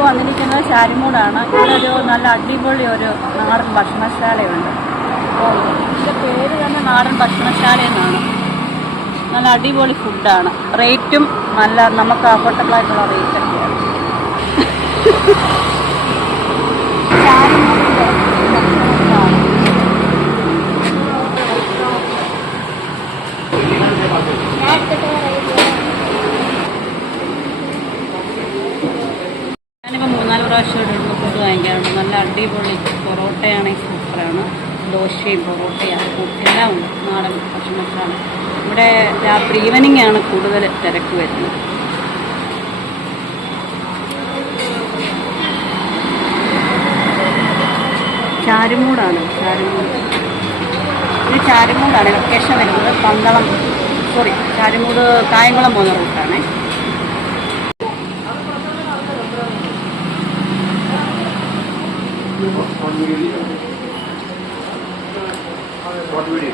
നമ്മളിപ്പോൾ വന്നിരിക്കുന്നത് ചാരിമൂടാണ്. ഇവിടെ ഒരു നല്ല അടിപൊളി ഒരു നാടൻ ഭക്ഷണശാലയുണ്ട്. അപ്പോൾ ഇതിൻ്റെ പേര് തന്നെ നാടൻ ഭക്ഷണശാല എന്നാണ്. നല്ല അടിപൊളി ഫുഡാണ്. റേറ്റും നല്ല നമുക്ക് അഫോർഡബിൾ ആയിട്ടുള്ള റേറ്റൊക്കെയാണ്. ചാരിമൂടിൻ്റെ ഞാനിപ്പോൾ 3-4 പ്രാവശ്യം ഇടുന്ന ഫുഡ് വാങ്ങിക്കാറുണ്ട്. നല്ല അടിപൊളി പൊറോട്ടയാണെങ്കിൽ സൂപ്പറാണ്. ദോശയും പൊറോട്ടയും എല്ലാം ഉണ്ട്. നാടൻ ഭക്ഷണശാല. ഇവിടെ രാത്രി ഈവനിങ് ആണ് കൂടുതൽ തിരക്ക് വരുന്നത്. ചാരിമൂടാണ്. ഇത് ചാരിമൂടാണ് ലൊക്കേഷൻ വരുന്നത്. ചാരിമൂട് കായംകുളം പോകുന്ന റൂട്ടാണ്. What video?